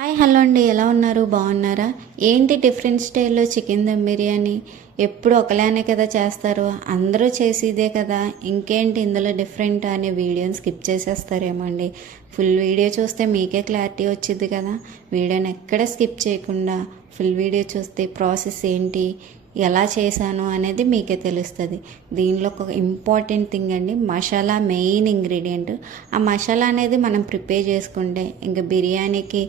Hi hello అండి, ఎలా ఉన్నారు? బాగున్నారా? ఏంటి డిఫరెంట్ స్టైల్లో చికెన్ దమ్ బిర్యానీ ఎప్పుడు ఒకలానే కదా చేస్తారు, అందరూ చేసేదే కదా, ఇంకేంటి ఇందులో డిఫరెంట్ అనే వీడియోని స్కిప్ చేసేస్తారేమో అండి. ఫుల్ వీడియో చూస్తే మీకే క్లారిటీ వచ్చింది కదా. వీడియోని ఎక్కడ స్కిప్ చేయకుండా ఫుల్ వీడియో చూస్తే ప్రాసెస్ ఏంటి, ఎలా చేశాను అనేది మీకే తెలుస్తుంది. దీనిలో ఒక ఇంపార్టెంట్ థింగ్ అండి, మసాలా మెయిన్ ఇంగ్రీడియంట్. ఆ మసాలా అనేది మనం ప్రిపేర్ చేసుకుంటే ఇంకా బిర్యానీకి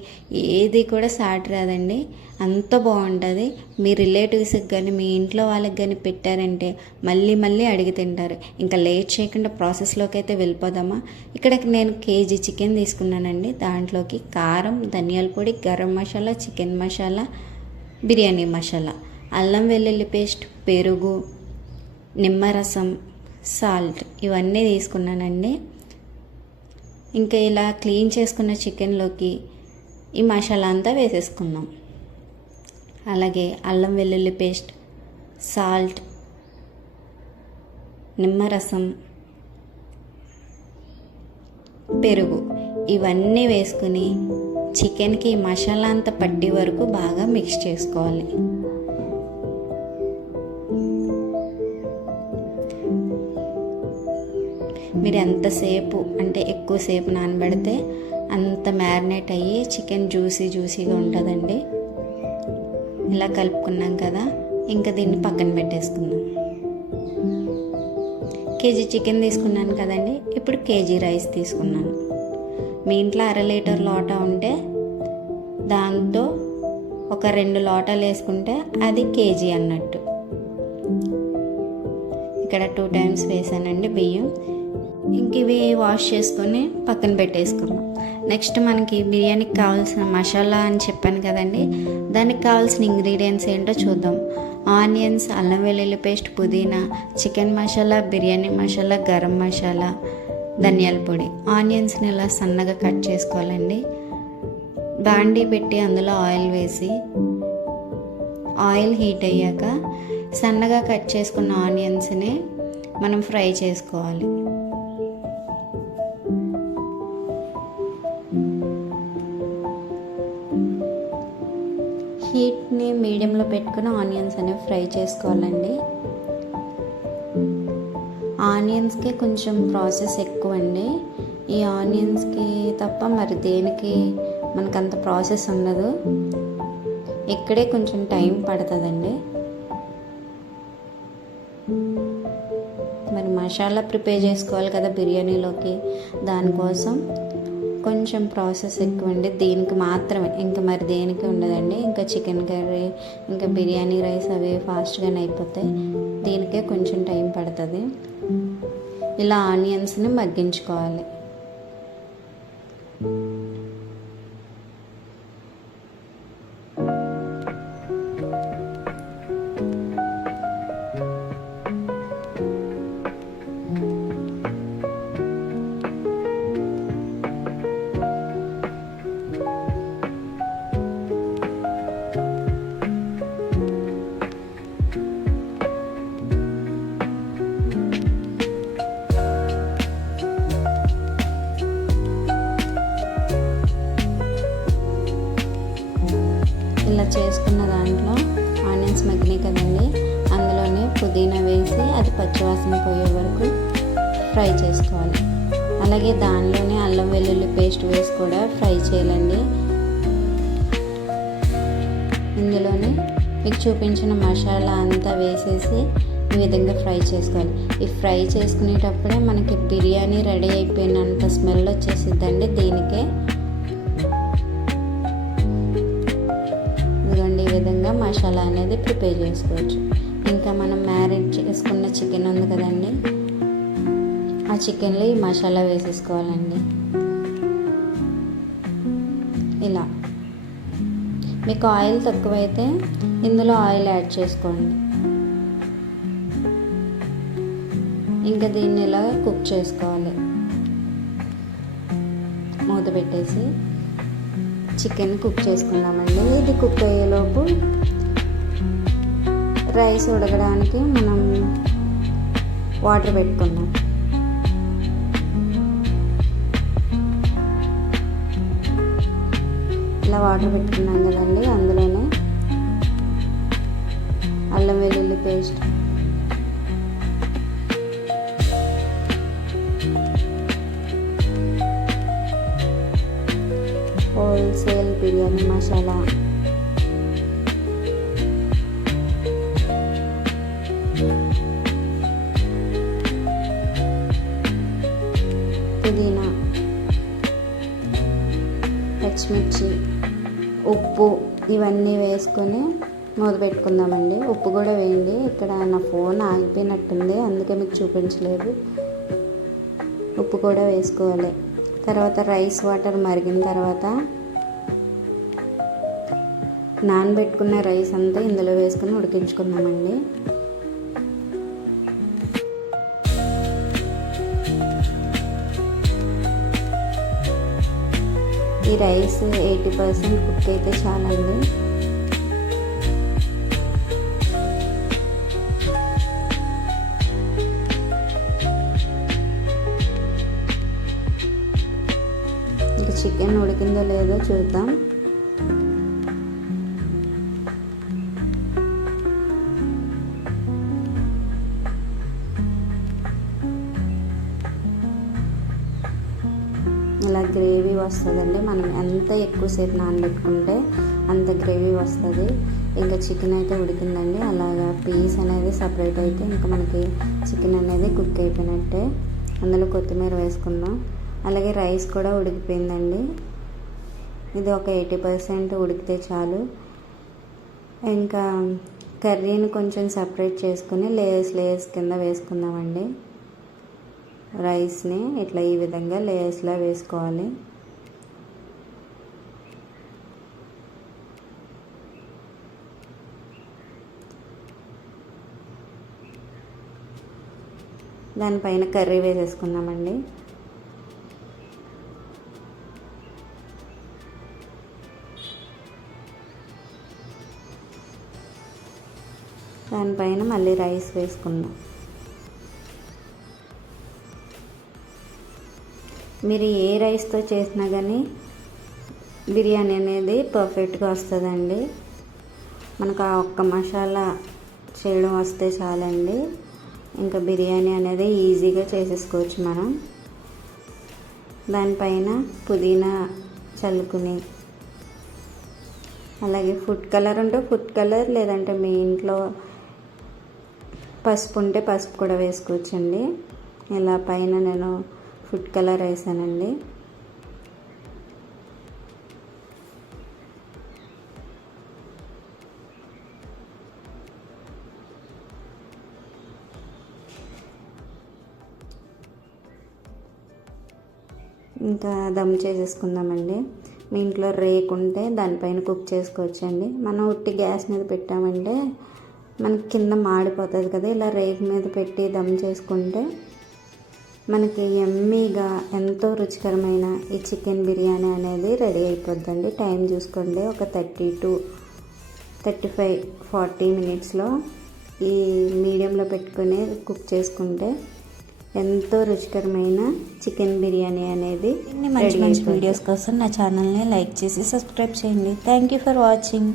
ఏది కూడా సాటి రాదండి, అంత బాగుంటుంది. మీ రిలేటివ్స్కి కానీ మీ ఇంట్లో వాళ్ళకి కానీ పెట్టారంటే మళ్ళీ మళ్ళీ అడిగి తింటారు. ఇంకా లేట్ చేయకుండా ప్రాసెస్లోకి అయితే వెళ్ళిపోదామా. ఇక్కడ నేను కేజీ చికెన్ తీసుకున్నానండి. దాంట్లోకి కారం, ధనియాల పొడి, గరం మసాలా, చికెన్ మసాలా, బిర్యానీ మసాలా, అల్లం వెల్లుల్లి పేస్ట్, పెరుగు, నిమ్మరసం, సాల్ట్ ఇవన్నీ తీసుకున్నానండి. ఇంకా ఇలా క్లీన్ చేసుకున్న చికెన్లోకి ఈ మసాలా అంతా వేసేసుకున్నాం. అలాగే అల్లం వెల్లుల్లి పేస్ట్, సాల్ట్, నిమ్మరసం, పెరుగు ఇవన్నీ వేసుకుని చికెన్కి ఈ మసాలా అంతా పట్టే వరకు బాగా మిక్స్ చేసుకోవాలి. మీరు ఎంతసేపు అంటే ఎక్కువసేపు నానబెడితే అంత మ్యారినేట్ అయ్యి చికెన్ జ్యూసీగా ఉంటుందండి. ఇలా కలుపుకున్నాం కదా, ఇంకా దీన్ని పక్కన పెట్టేసుకుందాం. కేజీ చికెన్ తీసుకున్నాను కదండి, ఇప్పుడు కేజీ రైస్ తీసుకున్నాను. మీ ఇంట్లో 1/2 లీటర్ లోటా ఉంటే దాంతో ఒక 2 లోటాలు వేసుకుంటే అది కేజీ అన్నట్టు. ఇక్కడ 2 టైమ్స్ వేసానండి బియ్యం. ఇంక ఇవి వాష్ చేసుకొని పక్కన పెట్టేసుకున్నాం. నెక్స్ట్ మనకి బిర్యానీకి కావాల్సిన మసాలా అని చెప్పాను కదండి, దానికి కావాల్సిన ఇంగ్రీడియంట్స్ ఏంటో చూద్దాం. ఆనియన్స్, అల్లం వెల్లుల్లి పేస్ట్, పుదీనా, చికెన్ మసాలా, బిర్యానీ మసాలా, గరం మసాలా, ధనియాల పొడి. ఆనియన్స్ని ఇలా సన్నగా కట్ చేసుకోవాలండి. బాండీ పెట్టి అందులో ఆయిల్ వేసి ఆయిల్ హీట్ అయ్యాక సన్నగా కట్ చేసుకున్న ఆనియన్స్ని మనం ఫ్రై చేసుకోవాలి. హీట్ని మీడియంలో పెట్టుకుని ఆనియన్స్ అనేవి ఫ్రై చేసుకోవాలండి. ఆనియన్స్కి కొంచెం ప్రాసెస్ ఎక్కువ అండి. ఈ ఆనియన్స్కి తప్ప మరి దేనికి మనకంత ప్రాసెస్ ఉండదు. ఇక్కడే కొంచెం టైం పడుతుందండి. మరి మసాలా ప్రిపేర్ చేసుకోవాలి కదా బిర్యానీలోకి, దానికోసం కొంచెం ప్రాసెస్ ఎక్కువ అండి. దీనికి మాత్రమే, ఇంకా మరి దేనికి ఉండదండి. ఇంకా చికెన్ కర్రీ, ఇంకా బిర్యానీ రైస్ అవి ఫాస్ట్గానే అయిపోతాయి. దీనికే కొంచెం టైం పడుతుంది. ఇలా ఆనియన్స్ని మగ్గించుకోవాలి. ఇలా చేసుకున్న దాంట్లో ఆనియన్స్ మగ్గినాయి కదండి, అందులోనే పుదీనా వేసి అది పచ్చివాసన పోయే వరకు ఫ్రై చేసుకోవాలి. అలాగే దానిలోనే అల్లం వెల్లుల్లి పేస్ట్ వేసి కూడా ఫ్రై చేయాలండి. ఇందులోనే మీకు చూపించిన మసాలా అంతా వేసేసి ఈ విధంగా ఫ్రై చేసుకోవాలి. ఈ ఫ్రై చేసుకునేటప్పుడే మనకి బిర్యానీ రెడీ అయిపోయినంత స్మెల్ వచ్చేసిద్దండి. దీనికే ఈ విధంగా మసాలా అనేది ప్రిపేర్ చేసుకోవచ్చు. ఇంకా మనం మ్యారినేట్ చేసుకున్న చికెన్ ఉంది కదండి, ఆ చికెన్లో ఈ మసాలా వేసేసుకోవాలండి. ఇలా మీకు ఆయిల్ తక్కువైతే ఇందులో ఆయిల్ యాడ్ చేసుకోండి. ఇంకా దీన్ని ఇలా కుక్ చేసుకోవాలి. మూత పెట్టేసి చికెన్ కుక్ చేసుకుందామండి. ఇది కుక్ అయ్యేలోపు రైస్ ఉడకడానికి మనం వాటర్ పెట్టుకుందాం. ఇలా వాటర్ పెట్టుకున్నాం కదండి, అందులోనే అల్లం వెల్లుల్లి పేస్ట్, హోల్సేల్ బిర్యానీ మసాలా, పుదీనా, పచ్చిమిర్చి, ఉప్పు ఇవన్నీ వేసుకొని మూత పెట్టుకుందామండి. ఉప్పు కూడా వేయండి. ఇక్కడ నా ఫోన్ ఆగిపోయినట్టుంది, అందుకే మీకు చూపించలేదు. ఉప్పు కూడా వేసుకోవాలి. తర్వాత రైస్ వాటర్ మరిగిన తర్వాత నానబెట్టుకున్న రైస్ అంతా ఇందులో వేసుకొని ఉడికించుకుందామండి. ఈ రైస్ 80% కుక్ అయితే చాలండి. ఇక చికెన్ ఉడికిందో లేదో చూద్దాం. ఇలా గ్రేవీ వస్తుందండి. మనం ఎంత ఎక్కువసేపు నానబెట్టుకుంటే అంత గ్రేవీ వస్తుంది. ఇంకా చికెన్ అయితే ఉడికిందండి. అలాగా పీస్ అనేది సపరేట్ అయితే ఇంకా మనకి చికెన్ అనేది కుక్ అయిపోయినట్టే. అందులో కొత్తిమీర వేసుకుందాం. అలాగే రైస్ కూడా ఉడికిపోయిందండి. ఇది ఒక 80% ఉడికితే చాలు. ఇంకా కర్రీని కొంచెం సపరేట్ చేసుకుని లేయర్స్ కింద వేసుకుందామండి. రైస్ని ఇట్లా ఈ విధంగా లేయర్స్లా వేసుకోవాలి. దానిపైన కర్రీ వేసేసుకుందామండి. దానిపైన మళ్ళీ రైస్ వేసుకుందాం. మీరు ఏ రైస్తో చేసినా కానీ బిర్యానీ అనేది పర్ఫెక్ట్గా వస్తుందండి. మనకు ఆ ఒక్క మసాలా చేయడం వస్తే చాలండి. ఇంకా బిర్యానీ అనేది ఈజీగా చేసేసుకోవచ్చు మనం. దానిపైన పుదీనా చల్లుకుని, అలాగే ఫుడ్ కలర్ ఉంటే ఫుడ్ కలర్, లేదంటే మీ ఇంట్లో పసుపు ఉంటే పసుపు కూడా వేసుకోవచ్చండి. ఇలా పైన నేను ఫుడ్ కలర్ వేసానండి. ఇంకా దమ్ చేసేసుకుందామండి. మీ ఇంట్లో రేకు ఉంటే దానిపైన కుక్ చేసుకోవచ్చండి. మనం ఉట్టి గ్యాస్ మీద పెట్టామంటే మనకి కింద మాడిపోతుంది కదా. ఇలా రేకు మీద పెట్టి దమ్ చేసుకుంటే మనకి యమ్మీగా ఎంతో రుచికరమైన ఈ చికెన్ బిర్యానీ అనేది రెడీ అయిపోద్దండి. టైం చూసుకోండి, ఒక 30 to 35, 40 మినిట్స్లో ఈ మీడియంలో పెట్టుకుని కుక్ చేసుకుంటే ఎంతో రుచికరమైన చికెన్ బిర్యానీ అనేది మంచి మంచి వీడియోస్ కోసం నా ఛానల్ని లైక్ చేసి సబ్స్క్రైబ్ చేయండి. Thank you for watching.